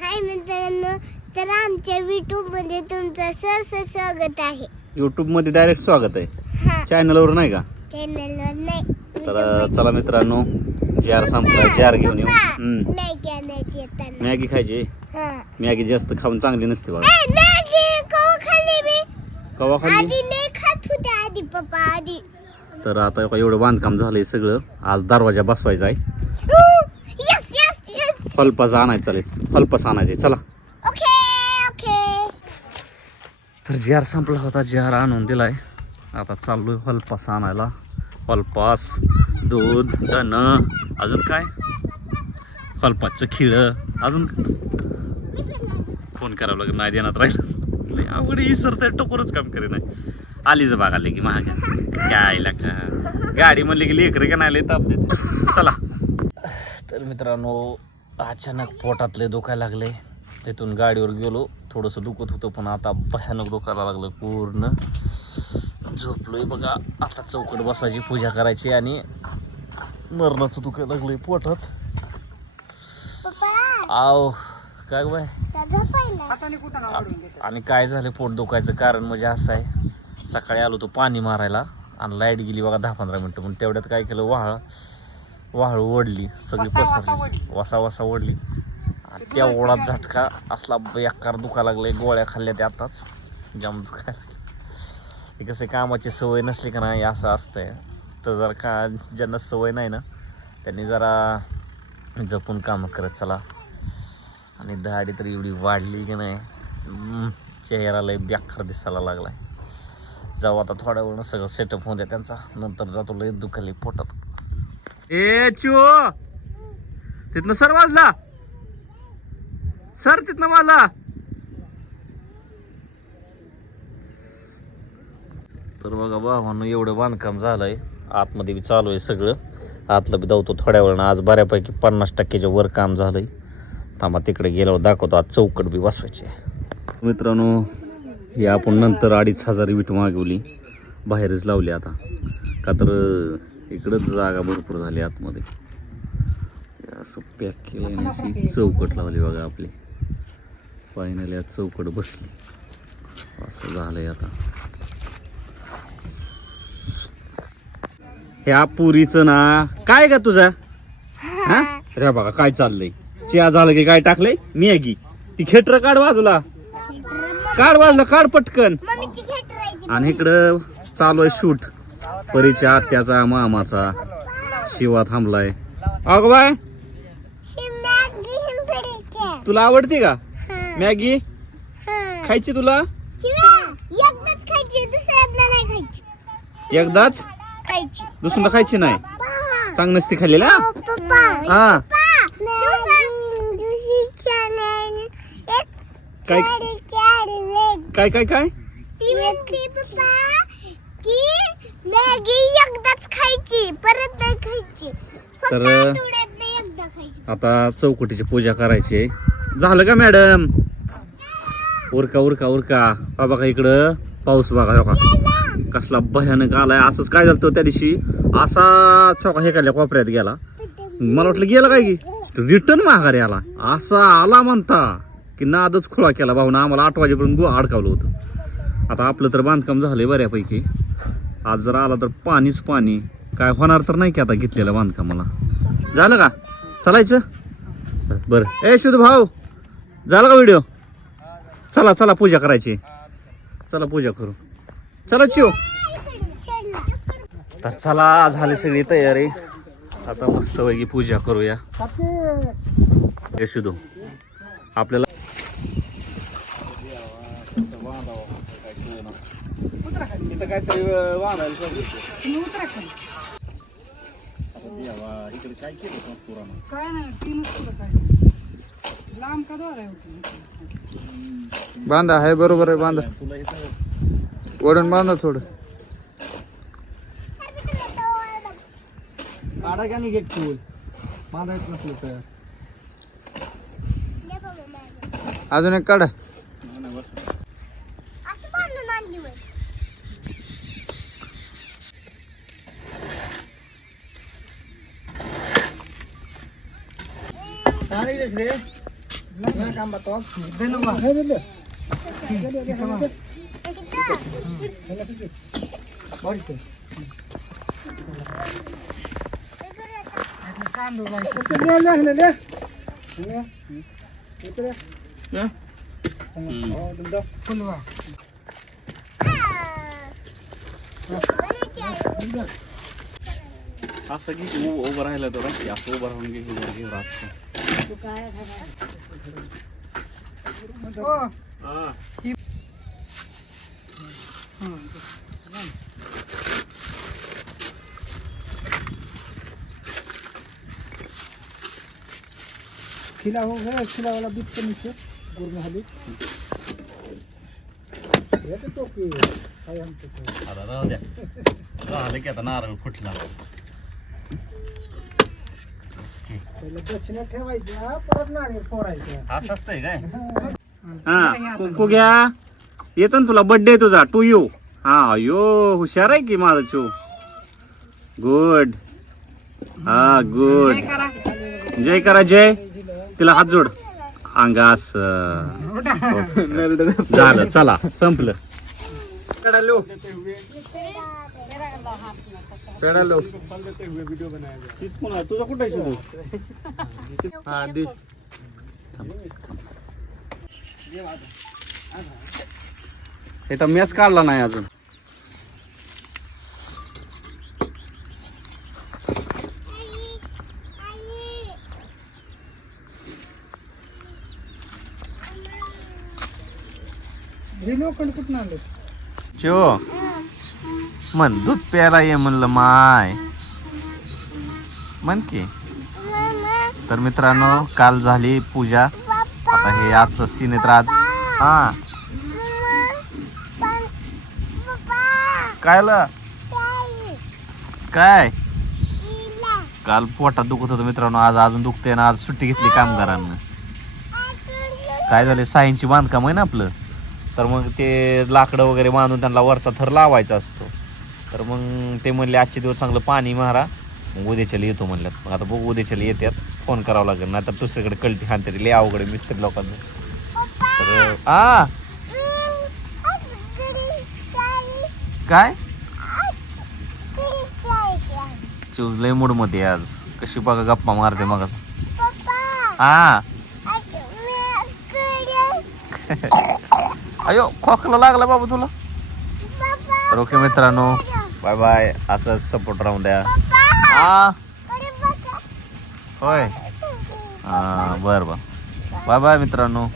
हाय मित्रांनो तर आमच्या युट्यूबमध्ये तुमचं सरस स्वागत आहे. युट्यूबमध्ये डायरेक्ट स्वागत आहे. हा. चॅनलवर नाही का? चॅनलवर नाही. तर चला मित्रांनो जार संपला जार घेऊन येऊ. मॅगी आणायची येताना मॅगी खायची? हा. मॅगी जास्त खाऊन चांगली नसते बाळा ए, मॅगी कवा खाल्ली मी? कवा खाल्ली? आधी लय खात होते आधी पप्पा आधी. तर आता एवढं बांधकाम झालंय सगळं. आज दरवाजा बसवायचा आहे. फलपास आणायचं चालेल. फलपास आणायचे चला. Okay okay. तर जार संपला होता जार आणून दिलाय. आता चाललोय फलपास आणायला. फलपास दूध धन अजून काय? फलपासचं खिळ. अजून फोन करावं लागेल नाही देण्यात राहिलं. लय अवघड इसरत टोकरच काम करे नाही. आलीच बाग आले की महाग काय का गाडी म्हणली की लेकरं का नाही ताप देते. चला. तर मित्रांनो अचानक पोटातले दुखायला लागले. तिथून गाडीवर गेलो. थोडंसं दुखत होतं पण आता भयानक दुखायला लागलं पूर्ण. झोपलोय बघा. आता चौकट बसायची पूजा करायची आणि मरणाचं दुखायला लागलंय पोटात. आव काय बाय आणि काय झालं पोट दुखायचं? कारण म्हणजे असं आहे. सकाळी आलो तो पाणी मारायला आणि लाइट गेली बघा दहा पंधरा मिनटं. पण तेवढ्यात काय केलं? वाहळ वाहळ ओढली सगळी पसरली. वसा वसा ओढली. आणि त्या ओढात झटका असला बेकार दुखा लागले गोळ्या खाल्ल्या त्या आताच. जाम दुखायला हे कसं कामाची सवय नसली का नाही असं असतंय. तर जर का ज्यांना सवय नाही ना त्यांनी जरा जपून कामं करत चला. आणि दाढी तर एवढी वाढली की नाही हम्म, चेहरा लय बेकार दिसायला लागलाय. जाऊ आता थोड्या वेळ सगळं सेटअप होऊ द्या त्यांचा. नंतर जातो लय दुखाली पोटात. ए चो. तिथनं सर वाजला. सर तिथनं वाजला. तर बघा भावानं एवढं बांधकाम झालंय. आतमध्ये बी चालू आहे सगळं. आतलं बी धावतो थोड्या वेळानं आज बऱ्यापैकी पन्नास टक्क्याच्या वर काम झालंय. थांबा तिकडे गेल्यावर दाखवतो. आज चौकट बी बसवायची आहे. मित्रांनो हे आपण नंतर अडीच हजार विट मागवली. बाहेरच लावली आता. का तर इकडंच जागा भरपूर झाली आतमध्ये. असं पॅक केलं अशी चौकट लावली बघा आपली. फायनली आज चौकट बसली. असं झालंय आता. ह्या पुरीचं ना काय का तुझा? हा? अरे बघा काय चाललंय? चिया झालं की काय टाकलंय? मॅगी. ती खेटर काढ बाजूला काढ बाजूला काढ पटकन. आणि इकडं चालू आहे शूट. परीच्या आत्याचा मामाचा शिवा थांबलाय. अग बाय. ही. तुला आवडते का? हा, मॅगी? हा. खायची तुला? एकदाच दुसऱ्यांदा नाही खायची. नाही? चांग नसती खाल्लेला? हा दुसरं- एक काय. काय काय काय? की मॅगी एकदाच खायची परत नाही खायची. फक्त तर- आठवड्यातनं एकदा खायची. आता चौकटीची पूजा करायची. आहे. झालं का मॅडम? उरका उरका उरका. हा बघा इकडं पाऊस बघा हो का कसला भयानक आलाय. असंच काय झालं होतं त्या दिवशी? असा चौका हे काढल्या कोपऱ्यात गेला. मला वाटलं गेला काय की? रिटर्न माघारी आला. असा आला म्हणता की नादच खुळा केला. भाऊन आम्हाला आठ वाजेपर्यंत गो अडकावलं होतं. आता आपलं तर बांधकाम झालंय बऱ्यापैकी. आज जर आला तर पाणीच पाणी. काय होणार तर नाही की आता घेतलेलं बांधकामाला. झालं का? चालायचं? बरं. ए शुद्ध भाऊ. झालं का व्हिडिओ? चला चला पूजा करायची. चला पूजा करू. चला चिओ. तर चला झाली सगळी तयारी. आता मस्तपैकी पूजा करूया. यशुदो आपल्याला काय नाही तीनच फुलं काय लांब का दोर आहे बांधा आहे बरोबर आहे बांधा. वडून बांधा थोडं. काढा का नाही फुल बांधायचं नसलं तर. अजून एक काढा असं बांधून आणली होय. रे. धन्यवाद फुलवा असं की उभं राहिलं तर असं उभं राहून घे उभं घे राहत हो खिला हो गया खिला वाला बीच के नीचे गुरमहली ये तो टोपी है हम तो आता राहू द्या झालं की आता नारळ फुटला. पहिले दक्षिणा ठेवायच्या परत नारळ फोडायचं. असं असतंय काय? हा कुंकू घ्या. येतो ना तुला बर्थडे तुझा टू यू हा यो हुशार आहे की माझा चू. गुड हा गुड जय करा. जय तिला हात जोड. अंगास. झालं चला संपलं. पेडालो। पेडालो। तुझा कुठे हा दे। हे तर मॅच काढला नाही अजून. हे लोखंड कुठून आले चो. म्हण दूध प्यायला ये म्हणलं माय. म्हण की. तर मित्रांनो काल झाली पूजा. आता हे आजचं सीन आहे तर आज हा. कायला? काय? काल पोटात दुखत होतं मित्रांनो आज अजून दुखते ना आज सुट्टी घेतली कामगारांना. काय झाले? साईंची बांधकाम आहे ना आपलं? तर मग ते लाकडं वगैरे बांधून त्यांना वरचा थर लावायचा असतो. तर मग ते म्हणले आजचे दिवस चांगलं पाणी मारा. मग उद्याच्याला येतो म्हणल्यात. मग आता बघू उद्याच्याला येतात फोन करावा लागेल. नाही तर दुसरीकडे कळती हाणते लय अवघड मिस्त्री लोकांना तर आ? काय? चूज लय मूडमध्ये आज. कशी बघा गप्पा मारते मग हा अयो खोकला लागला बाबा तुला. तर ओके मित्रांनो बाय बाय. असंच सपोर्ट राहून द्या. हा? होय. हा बरं बरं. बाय बाय मित्रांनो.